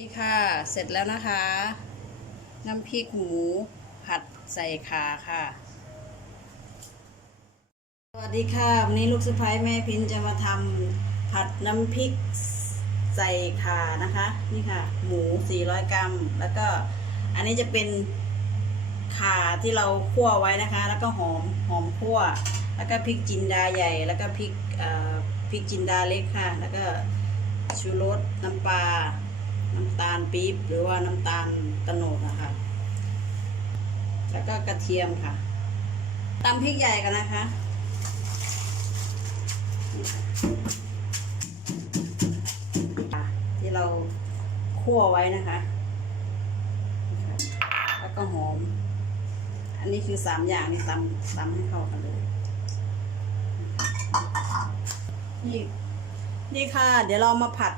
นี่ค่ะ เสร็จแล้วนะคะ น้ำพริกหมูผัดใส่ขาค่ะ สวัสดีค่ะ วันนี้ลูกสะพ้ายแม่พินจะมาทำผัดน้ำพริกใส่ขานะคะ นี่ค่ะ หมู 400 กรัม แล้วก็อันนี้จะเป็นขาที่เราคั่วไว้นะคะ แล้วก็หอมหอมคั่ว แล้วก็พริกจินดาใหญ่ แล้วก็พริกพริกจินดาเล็กค่ะ แล้วก็ชูรสน้ำปลา น้ำตาลปี๊บหรือว่าน้ำตาลตะโนดนะคะ แล้วก็กระเทียมค่ะตำพริกใหญ่กันนะคะที่เราคั่วไว้นะคะ แล้วก็หอม อันนี้คือสามอย่างที่ตำตำให้เข้ากันเลย นี่นี่ค่ะ เดี๋ยวเรามาผัด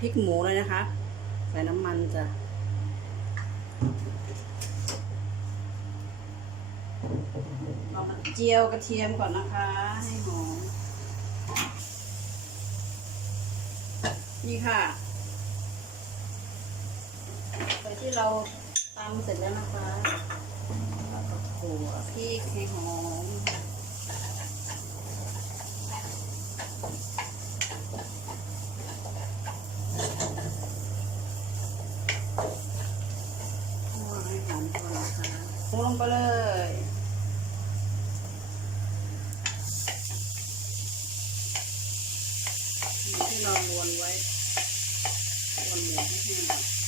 พริกหมูเลยนะคะ ใส่น้ำมันจะเรามาเจียวกระเทียมก่อนนะคะ ให้หอม นี่ค่ะไปที่เราตำเสร็จแล้วนะคะแล้วก็ขั่วพริกให้หอม คั่วให้หอมก่อน นะคะลงไปเลยที่เราวนไว้วนหมูที่ห้แห้ง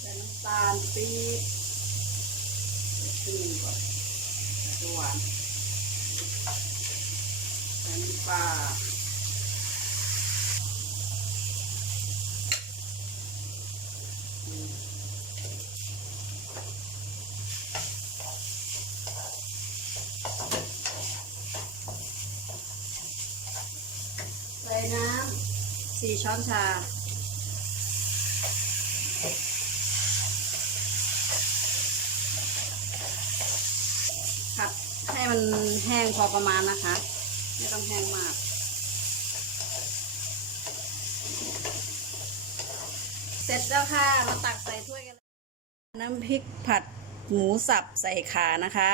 ใส่น้ำ ตาลปี๊บครึ่งหนึ่งก่อนแล้วก็หวานใส่น้ำปลาใส่น้ำสี่ช้อนชา ผัดให้มันแห้งพอประมาณนะคะ ไม่ต้องแห้งมากเสร็จแล้วค่ะ มาตักใส่ถ้วยกัน น้ำพริกผัดหมูสับใส่ขานะคะ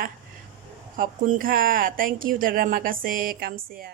ขอบคุณค่ะ thank you เดรามากาเซกัมเซีย